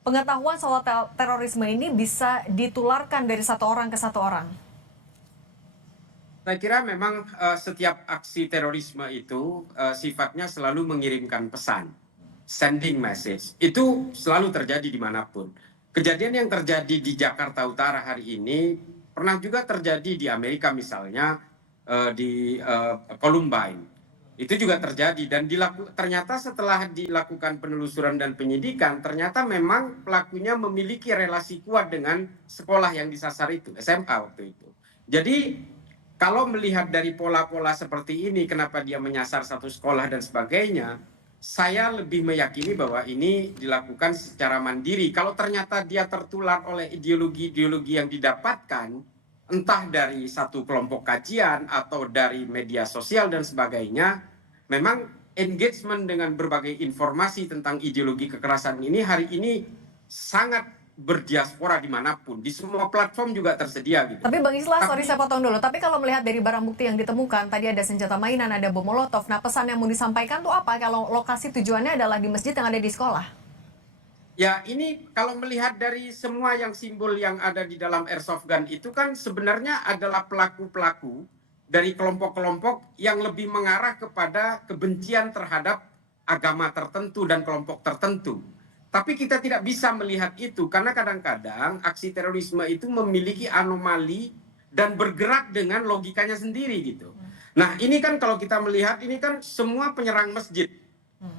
pengetahuan soal terorisme ini bisa ditularkan dari satu orang ke satu orang? Saya kira memang setiap aksi terorisme itu sifatnya selalu mengirimkan pesan, sending message. Itu selalu terjadi dimanapun. Kejadian yang terjadi di Jakarta Utara hari ini pernah juga terjadi di Amerika misalnya di Columbine. Itu juga terjadi dan ternyata setelah dilakukan penelusuran dan penyidikan, ternyata memang pelakunya memiliki relasi kuat dengan sekolah yang disasar itu, SMA waktu itu. Jadi kalau melihat dari pola-pola seperti ini, kenapa dia menyasar satu sekolah dan sebagainya, saya lebih meyakini bahwa ini dilakukan secara mandiri. Kalau ternyata dia tertular oleh ideologi-ideologi yang didapatkan, entah dari satu kelompok kajian atau dari media sosial dan sebagainya, memang engagement dengan berbagai informasi tentang ideologi kekerasan ini hari ini sangat berdiaspora dimanapun, di semua platform juga tersedia gitu. Tapi Bang Islah, sorry saya potong dulu. Tapi kalau melihat dari barang bukti yang ditemukan, tadi ada senjata mainan, ada bom molotov. Nah, pesan yang mau disampaikan tuh apa kalau lokasi tujuannya adalah di masjid yang ada di sekolah? Ya, ini kalau melihat dari semua yang simbol yang ada di dalam airsoft gun itu kan sebenarnya adalah pelaku-pelaku dari kelompok-kelompok yang lebih mengarah kepada kebencian terhadap agama tertentu dan kelompok tertentu. Tapi kita tidak bisa melihat itu karena kadang-kadang aksi terorisme itu memiliki anomali dan bergerak dengan logikanya sendiri gitu. Nah, ini kan kalau kita melihat ini kan semua penyerang masjid.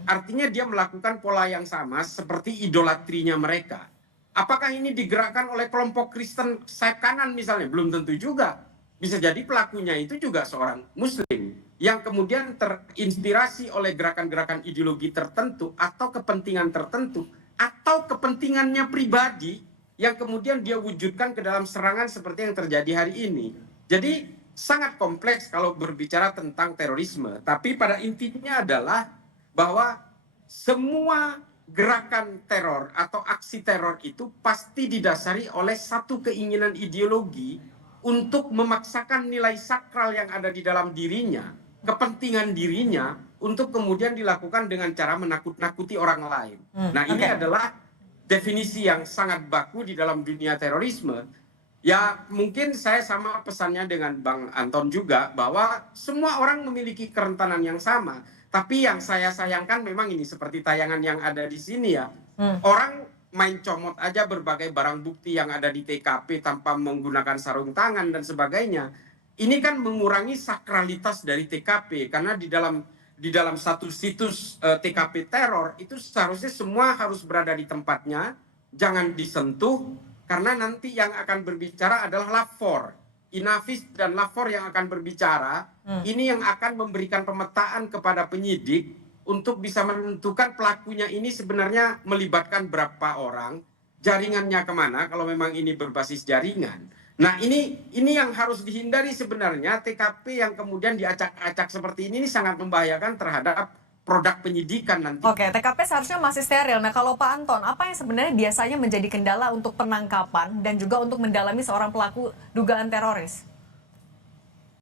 Artinya dia melakukan pola yang sama seperti idolatrinya mereka. Apakah ini digerakkan oleh kelompok Kristen sayap kanan misalnya? Belum tentu juga. Bisa jadi pelakunya itu juga seorang muslim yang kemudian terinspirasi oleh gerakan-gerakan ideologi tertentu atau kepentingan tertentu atau kepentingannya pribadi yang kemudian dia wujudkan ke dalam serangan seperti yang terjadi hari ini. Jadi sangat kompleks kalau berbicara tentang terorisme. Tapi pada intinya adalah bahwa semua gerakan teror atau aksi teror itu pasti didasari oleh satu keinginan ideologi untuk memaksakan nilai sakral yang ada di dalam dirinya, kepentingan dirinya, untuk kemudian dilakukan dengan cara menakut-nakuti orang lain. Nah, ini adalah definisi yang sangat baku di dalam dunia terorisme. Ya, mungkin saya sama pesannya dengan Bang Anton juga, bahwa semua orang memiliki kerentanan yang sama. Tapi yang saya sayangkan memang ini seperti tayangan yang ada di sini ya. Orang main comot aja berbagai barang bukti yang ada di TKP tanpa menggunakan sarung tangan dan sebagainya. Ini kan mengurangi sakralitas dari TKP karena di dalam satu situs TKP teror itu seharusnya semua harus berada di tempatnya, jangan disentuh karena nanti yang akan berbicara adalah lapor. Inavis dan lapor yang akan berbicara, ini yang akan memberikan pemetaan kepada penyidik untuk bisa menentukan pelakunya ini sebenarnya melibatkan berapa orang, jaringannya kemana kalau memang ini berbasis jaringan. Nah, ini yang harus dihindari sebenarnya. TKP yang kemudian diacak-acak seperti ini sangat membahayakan terhadap produk penyidikan nanti. Oke, TKP seharusnya masih steril. Nah, kalau Pak Anton, apa yang sebenarnya biasanya menjadi kendala untuk penangkapan dan juga untuk mendalami seorang pelaku dugaan teroris?